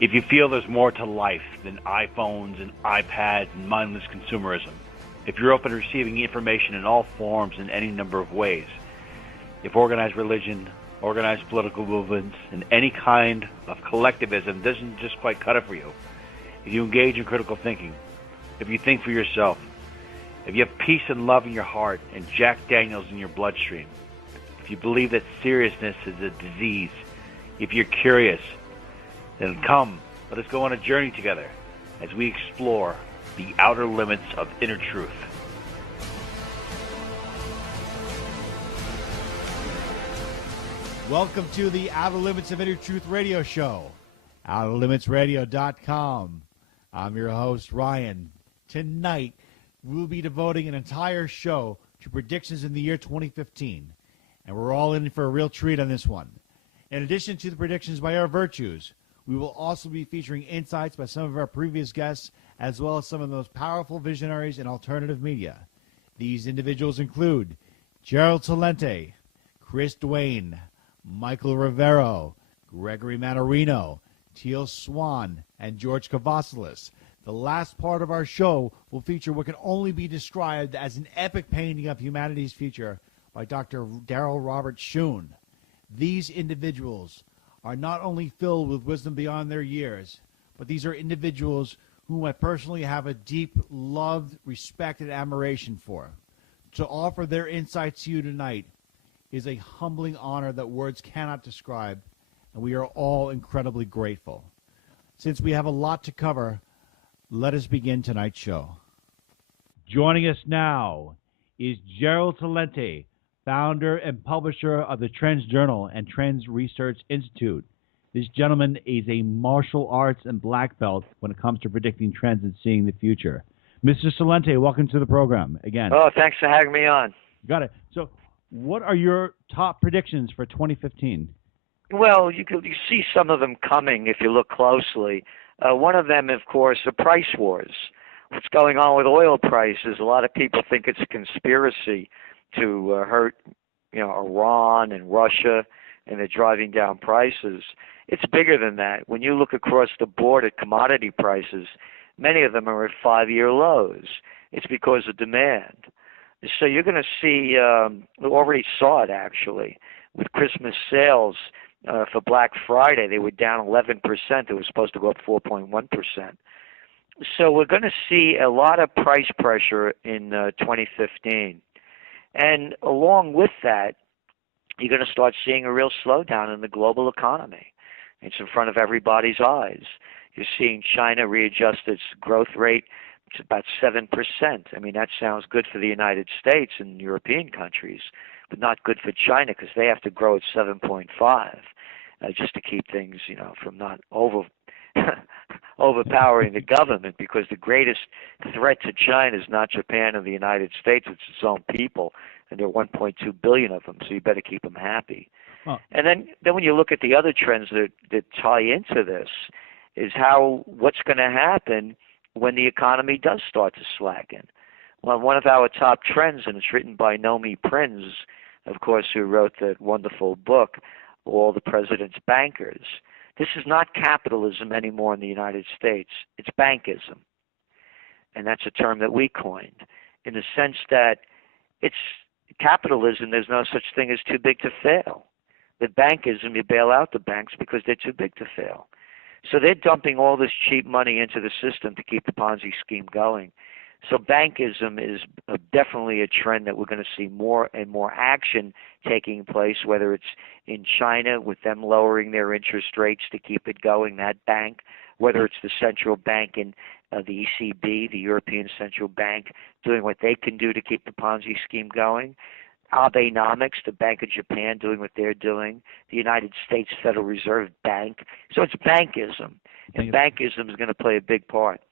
If you feel there's more to life than iPhones and iPads and mindless consumerism, if you're open to receiving information in all forms in any number of ways, if organized religion, organized political movements, and any kind of collectivism doesn't just quite cut it for you, if you engage in critical thinking, if you think for yourself, if you have peace and love in your heart and Jack Daniels in your bloodstream, if you believe that seriousness is a disease, if you're curious, then come, let us go on a journey together as we explore the outer limits of inner truth. Welcome to the Outer Limits of Inner Truth radio show, OuterLimitsRadio.com. I'm your host, Ryan. Tonight, we'll be devoting an entire show to predictions in the year 2015, and we're all in for a real treat on this one. In addition to the predictions by our virtues, we will also be featuring insights by some of our previous guests, as well as some of the most powerful visionaries in alternative media. These individuals include Gerald Celente, Chris Duane, Michael Rivero, Gregory Manarino, Teal Swan, and George Cavazos. The last part of our show will feature what can only be described as an epic painting of humanity's future by Dr. Darrell Robert Schoon. These individuals are not only filled with wisdom beyond their years, but these are individuals whom I personally have a deep, loved, respect, and admiration for. To offer their insights to you tonight is a humbling honor that words cannot describe, and we are all incredibly grateful. Since we have a lot to cover, let us begin tonight's show. Joining us now is Gerald Celente, founder and publisher of the Trends Journal and Trends Research Institute. This gentleman is a martial arts and black belt when it comes to predicting trends and seeing the future. Mr. Celente, welcome to the program again. Oh, thanks for having me on. Got it. So what are your top predictions for 2015? Well, you see some of them coming if you look closely. One of them, of course, are price wars. What's going on with oil prices? A lot of people think it's a conspiracy to hurt, Iran and Russia, and they're driving down prices. It's bigger than that. When you look across the board at commodity prices, many of them are at 5-year lows. It's because of demand. So you're going to see, we already saw it actually, with Christmas sales for Black Friday. They were down 11%. It was supposed to go up 4.1%. So we're going to see a lot of price pressure in 2015. And along with that, you're going to start seeing a real slowdown in the global economy. It's in front of everybody's eyes. You're seeing China readjust its growth rate to about 7%. I mean, that sounds good for the United States and European countries, but not good for China because they have to grow at 7.5 just to keep things, from not overpowering the government, because the greatest threat to China is not Japan and the United States, it's its own people, and there are 1.2 billion of them, so you better keep them happy. Oh. And then when you look at the other trends that tie into this, is what's going to happen when the economy does start to slacken. Well, one of our top trends, and it's written by Nomi Prinz, of course, who wrote that wonderful book, All the President's Bankers. This is not capitalism anymore in the United States. It's bankism. And that's a term that we coined, in the sense that it's capitalism, there's no such thing as too big to fail. With bankism, you bail out the banks because they're too big to fail. So they're dumping all this cheap money into the system to keep the Ponzi scheme going. So bankism is definitely a trend that we're going to see more and more action taking place, whether it's in China with them lowering their interest rates to keep it going, that bank, whether it's the central bank in the ECB, the European Central Bank, doing what they can do to keep the Ponzi scheme going. Abenomics, the Bank of Japan, doing what they're doing, the United States Federal Reserve Bank. So it's bankism, and bankism is going to play a big part.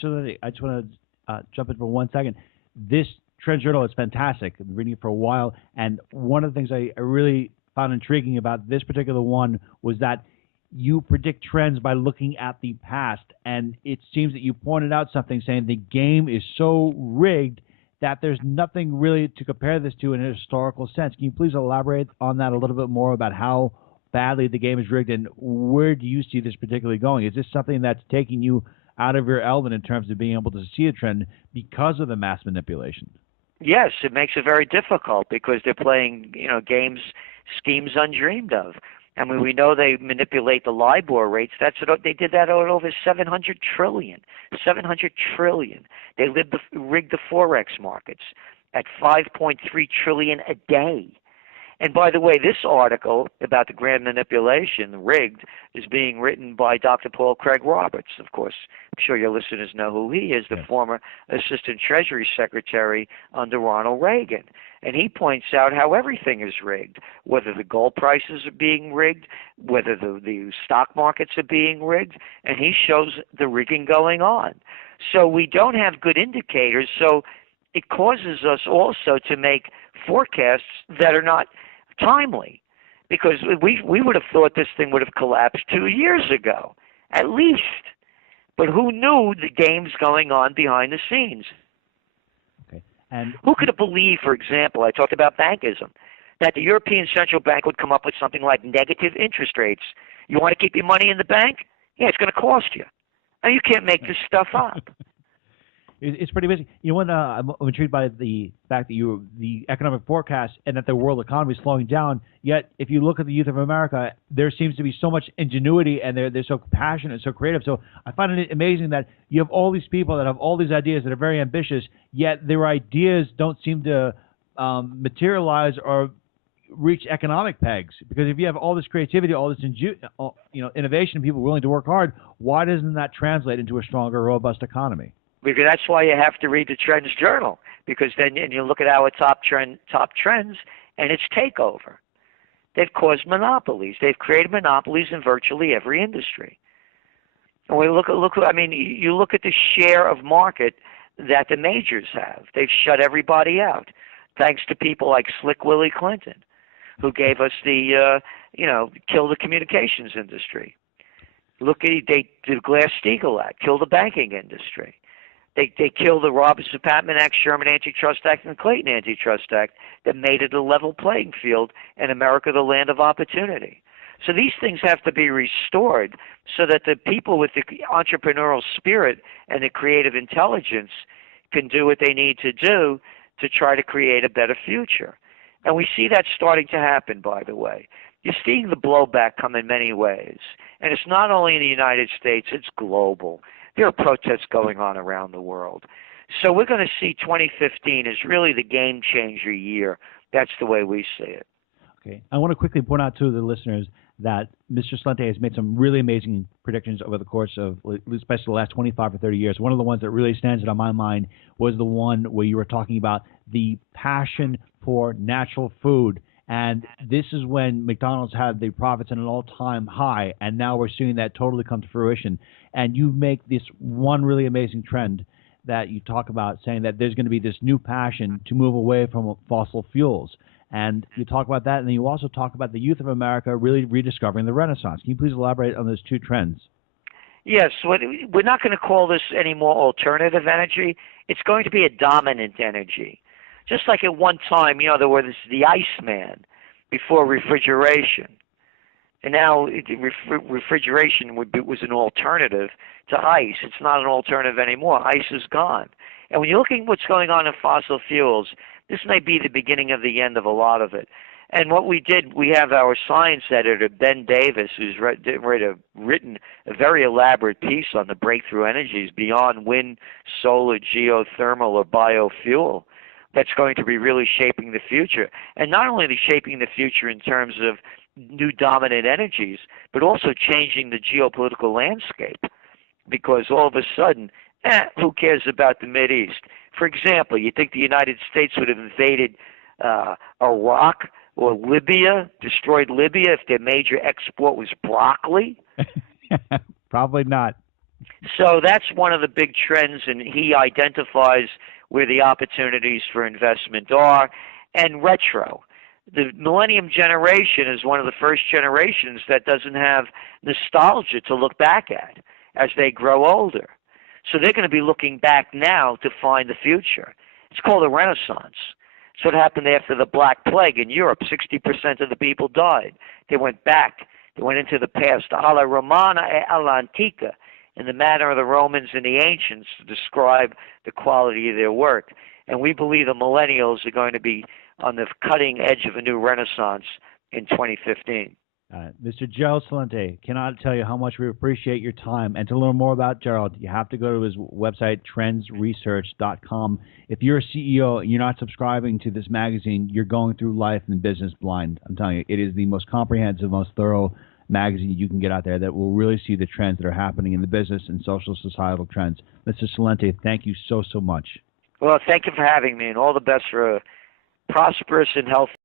So I just want to jump in for 1 second. This Trend Journal is fantastic. I've been reading it for a while, and one of the things I really found intriguing about this particular one was that you predict trends by looking at the past, and it seems that you pointed out something saying the game is so rigged that there's nothing really to compare this to in a historical sense. Can you please elaborate on that a little bit more about how badly the game is rigged, and where do you see this particularly going? Is this something that's taking you out of your element in terms of being able to see a trend because of the mass manipulation? Yes, it makes it very difficult because they're playing, games, schemes undreamed of. I mean, we know they manipulate the LIBOR rates. They did that at over 700 trillion. 700 trillion. They rigged the forex markets at 5.3 trillion a day. And by the way, this article about the grand manipulation, rigged, is being written by Dr. Paul Craig Roberts. Of course, I'm sure your listeners know who he is, the former Assistant Treasury Secretary under Ronald Reagan. And he points out how everything is rigged, whether the gold prices are being rigged, whether the stock markets are being rigged, and he shows the rigging going on. So we don't have good indicators, so it causes us also to make forecasts that are not timely, because we would have thought this thing would have collapsed 2 years ago, at least. But who knew the game's going on behind the scenes? Okay. And who could have believed, for example, I talked about bankism, that the European Central Bank would come up with something like negative interest rates? You want to keep your money in the bank? Yeah, it's going to cost you. And you can't make this stuff up. It's pretty amazing. You know, I'm intrigued by the fact that the economic forecast and that the world economy is slowing down. Yet, if you look at the youth of America, there seems to be so much ingenuity, and they're so passionate and so creative. So I find it amazing that you have all these people that have all these ideas that are very ambitious, yet their ideas don't seem to materialize or reach economic pegs. Because if you have all this creativity, all this innovation, people willing to work hard, why doesn't that translate into a stronger, robust economy? Because that's why you have to read the Trends Journal, because then you look at our top trends, and it's takeover. They've caused monopolies. They've created monopolies in virtually every industry. And you look at the share of market that the majors have. They've shut everybody out, thanks to people like Slick Willie Clinton, who gave us the kill the communications industry. They did the Glass-Steagall Act, kill the banking industry. They killed the Roberts-Patman Act, Sherman Antitrust Act, and the Clayton Antitrust Act that made it a level playing field and America the land of opportunity. So these things have to be restored so that the people with the entrepreneurial spirit and the creative intelligence can do what they need to do to try to create a better future. And we see that starting to happen, by the way. You're seeing the blowback come in many ways. And it's not only in the United States, it's global. There are protests going on around the world. So we're going to see 2015 as really the game-changer year. That's the way we see it. Okay. I want to quickly point out to the listeners that Mr. Celente has made some really amazing predictions over the course of, especially the last 25 or 30 years. One of the ones that really stands out on my mind was the one where you were talking about the passion for natural food. And this is when McDonald's had the profits at an all-time high, and now we're seeing that totally come to fruition. And you make this one really amazing trend that you talk about, saying that there's going to be this new passion to move away from fossil fuels. And you talk about that, and then you also talk about the youth of America really rediscovering the Renaissance. Can you please elaborate on those two trends? Yes, we're not going to call this any more alternative energy. It's going to be a dominant energy. Just like at one time, there was the Iceman before refrigeration. And now refrigeration was an alternative to ice. It's not an alternative anymore. Ice is gone. And when you're looking at what's going on in fossil fuels, this may be the beginning of the end of a lot of it. And what we did, we have our science editor, Ben Davis, who's written a very elaborate piece on the breakthrough energies beyond wind, solar, geothermal, or biofuel. That's going to be really shaping the future. And not only shaping the future in terms of new dominant energies, but also changing the geopolitical landscape. Because all of a sudden, who cares about the Mideast? For example, you think the United States would have invaded Iraq or Libya, destroyed Libya, if their major export was broccoli? Probably not. So that's one of the big trends, and he identifies where the opportunities for investment are. And retro. The millennium generation is one of the first generations that doesn't have nostalgia to look back at as they grow older. So they're going to be looking back now to find the future. It's called a renaissance. So what happened after the Black Plague in Europe? 60% of the people died. They went back. They went into the past. Alla Romana e alla Antica, in the manner of the Romans and the ancients, to describe the quality of their work. And we believe the millennials are going to be on the cutting edge of a new renaissance in 2015. Mr. Gerald Celente, cannot tell you how much we appreciate your time. And to learn more about Gerald, you have to go to his website, trendsresearch.com. If you're a CEO and you're not subscribing to this magazine, you're going through life and business blind. I'm telling you, it is the most comprehensive, most thorough magazine you can get out there that will really see the trends that are happening in the business and social societal trends. Mr. Celente, thank you so much. Well, thank you for having me, and all the best for a prosperous and healthy